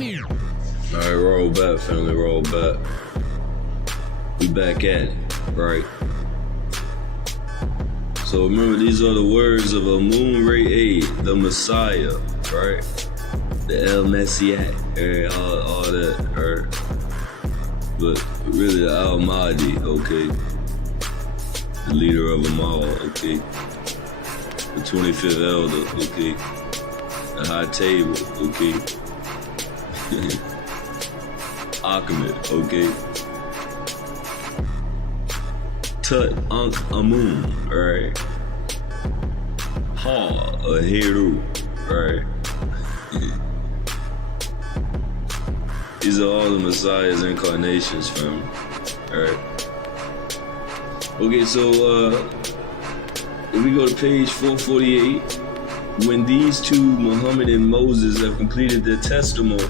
Alright, roll back, family, roll back. We back at it, right? So remember, these are the words of AMUN RAYAY, the Messiah, right? The El Messiah, all that, right? But really the Almighty, okay? The leader of them all, okay? The 25th elder, okay? The high table, okay? Ahmed, okay? Tut Ankh Amun, right? Ha, a Heru, right? These are all the Messiah's incarnations, fam. Alright. Okay, so if we go to page 448, when these two, Muhammad and Moses, have completed their testimony,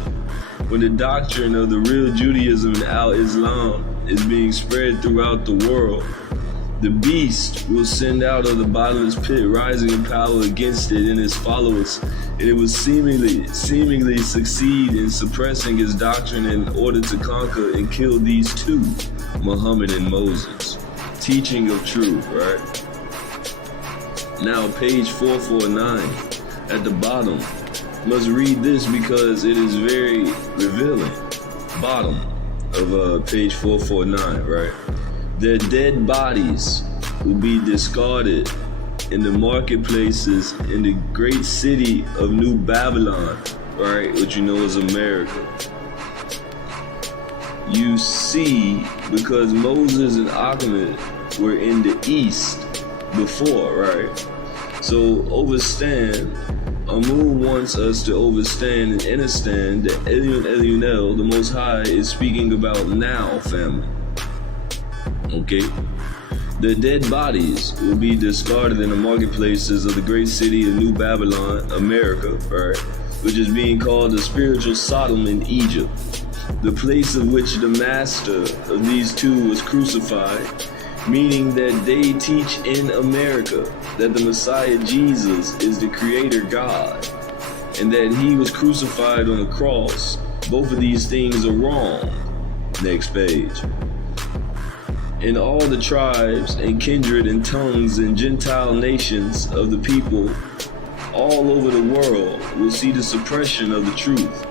when the doctrine of the real Judaism and Al-Islam is being spread throughout the world, the beast will send out of the bottomless pit, rising in power against it and its followers, and it will seemingly succeed in suppressing his doctrine in order to conquer and kill these two, Muhammad and Moses. Teaching of truth, right? Now, page 449 at the bottom. Must read this because it is very revealing. Bottom of page 449, right? Their dead bodies will be discarded in the marketplaces in the great city of New Babylon, right? Which you know is America. You see, because Moses and Ahmed were in the east before, right? So overstand, Amun wants us to overstand and understand that Elyon, the Most High, is speaking about now, family. Okay? The dead bodies will be discarded in the marketplaces of the great city of New Babylon, America, right? Which is being called the spiritual Sodom in Egypt, the place of which the master of these two was crucified, meaning that they teach in America that the Messiah Jesus is the Creator God, and that he was crucified on a cross. Both of these things are wrong. Next page. And all the tribes and kindred and tongues and Gentile nations of the people all over the world will see the suppression of the truth,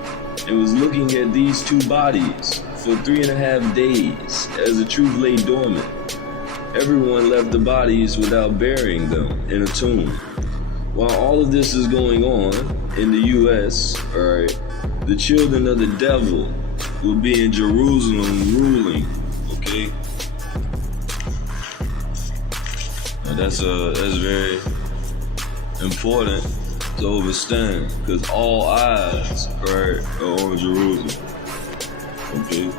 and was looking at these two bodies for 3.5 days as the truth lay dormant. Everyone left the bodies without burying them in a tomb. While all of this is going on in the U.S., alright, the children of the devil will be in Jerusalem ruling, okay? Now that's very important to understand, because all eyes, right, are on Jerusalem, okay?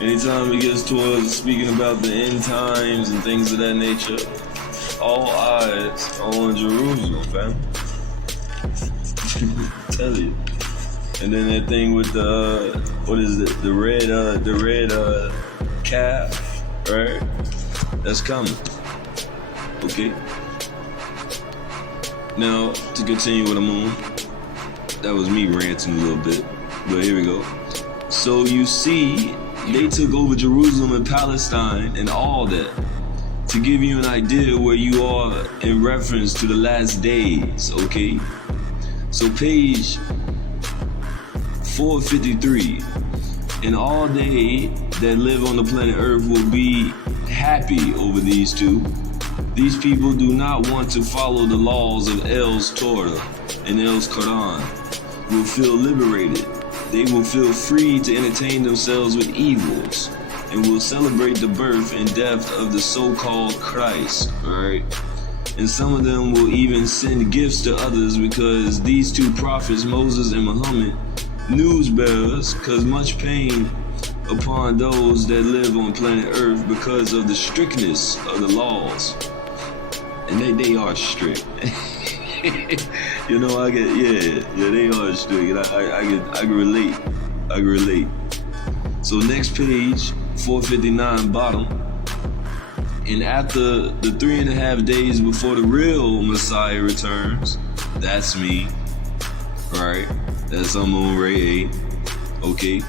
Anytime it gets towards speaking about the end times and things of that nature, all eyes are on Jerusalem, fam. Tell you. And then that thing with the what is it? The red calf, right? That's coming. Okay. Now to continue with Amun, that was me ranting a little bit, but here we go. So you see, they took over Jerusalem and Palestine and all that, to give you an idea where you are in reference to the last days, okay? So page 453, and all they that live on the planet Earth will be happy over these two. These people do not want to follow the laws of El's Torah and El's Quran, will feel liberated. They will feel free to entertain themselves with evils, and will celebrate the birth and death of the so-called Christ, right? And some of them will even send gifts to others, because these two prophets, Moses and Muhammad, news bearers, cause much pain upon those that live on planet Earth because of the strictness of the laws. And they are strict. You know, they are strict, and I can relate. So next page, 459 bottom. And after the 3.5 days before the real Messiah returns, that's me, right? That's AMUN RAYAY. Okay.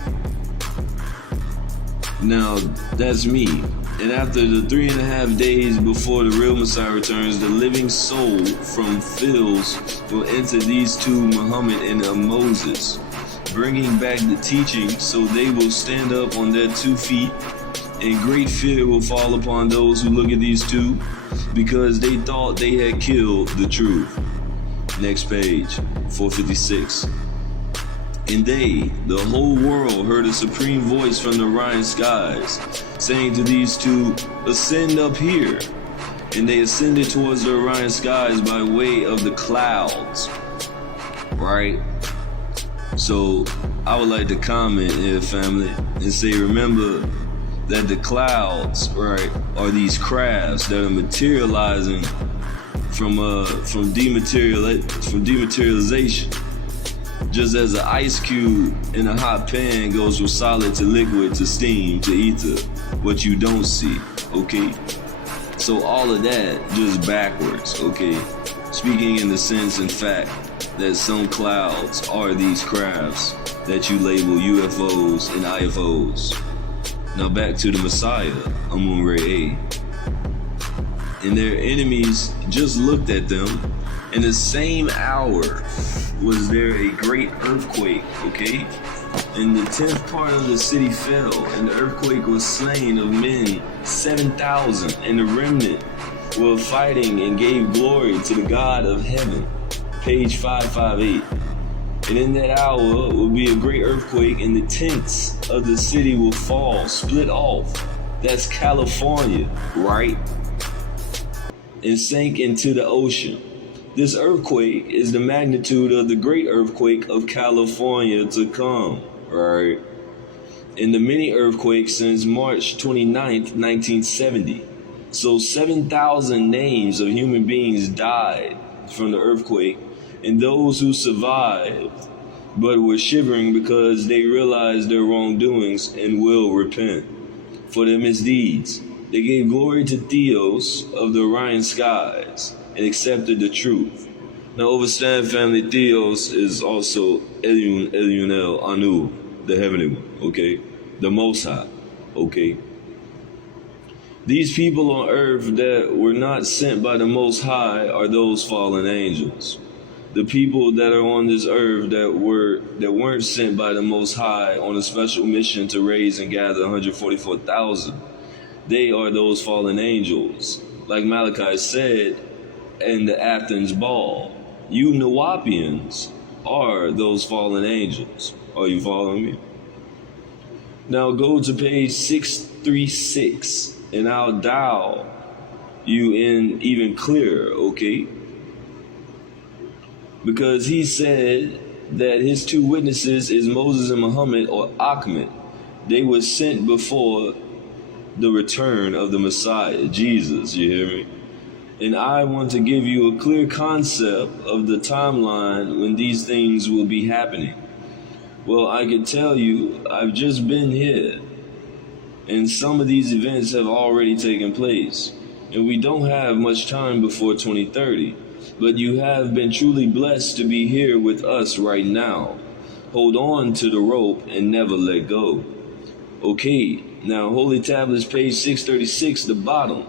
Now, that's me. And after the 3.5 days before the real Messiah returns, the living soul from fields will enter these two, Muhammad and Moses, bringing back the teaching, so they will stand up on their 2 feet, and great fear will fall upon those who look at these two, because they thought they had killed the truth. Next page, 456. And they, the whole world, heard a supreme voice from the Orion skies, saying to these two, ascend up here. And they ascended towards the Orion skies by way of the clouds. Right? So, I would like to comment here, family, and say, remember that the clouds, right, are these crafts that are materializing from dematerialization. Just as an ice cube in a hot pan goes from solid to liquid to steam to ether, what you don't see, okay? So all of that just backwards, okay? Speaking in the sense and fact that some clouds are these crafts that you label UFOs and IFOs. Now back to the Messiah, AMUN RAYAY. And their enemies just looked at them. In the same hour was there a great earthquake, okay? And the 10th part of the city fell, and the earthquake was slain of men 7,000, and the remnant were fighting and gave glory to the God of heaven. Page 558. And in that hour will be a great earthquake, and the tents of the city will fall, split off. That's California, right? And sank into the ocean. This earthquake is the magnitude of the great earthquake of California to come, right? And the mini earthquake since March 29th, 1970. So 7,000 names of human beings died from the earthquake, and those who survived but were shivering because they realized their wrongdoings and will repent for their misdeeds. They gave glory to Theos of the Orion skies and accepted the truth. Now overstand, family, Theos is also Elunel Anu, the heavenly one, okay? The Most High, okay? These people on earth that were not sent by the Most High are those fallen angels. The people that are on this earth that weren't sent by the Most High on a special mission to raise and gather 144,000, they are those fallen angels. Like Malachi said in the Athens ball, you Nawapians are those fallen angels. Are you following me? Now go to page 636 and I'll dial you in even clearer, okay? Because he said that his 2 witnesses is Moses and Muhammad, or Ahmed. They were sent before the return of the Messiah, Jesus, you hear me? And I want to give you a clear concept of the timeline when these things will be happening. Well, I can tell you, I've just been here, and some of these events have already taken place, and we don't have much time before 2030, but you have been truly blessed to be here with us right now. Hold on to the rope and never let go. Okay, now Holy Tablets, page 636, the bottom.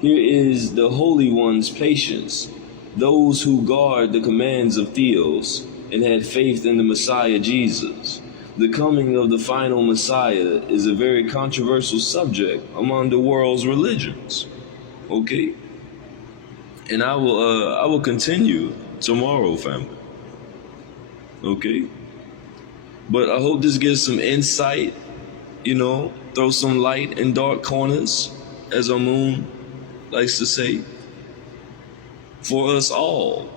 Here is the Holy One's patience, those who guard the commands of Theos and had faith in the Messiah Jesus. The coming of the final Messiah is a very controversial subject among the world's religions. Okay? And I will continue tomorrow, family. Okay? But I hope this gives some insight, you know, throw some light in dark corners, as AMUN likes to say, for us all,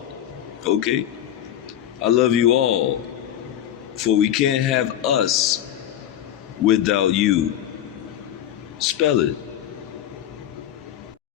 okay? I love you all, for we can't have us without you. Spell it.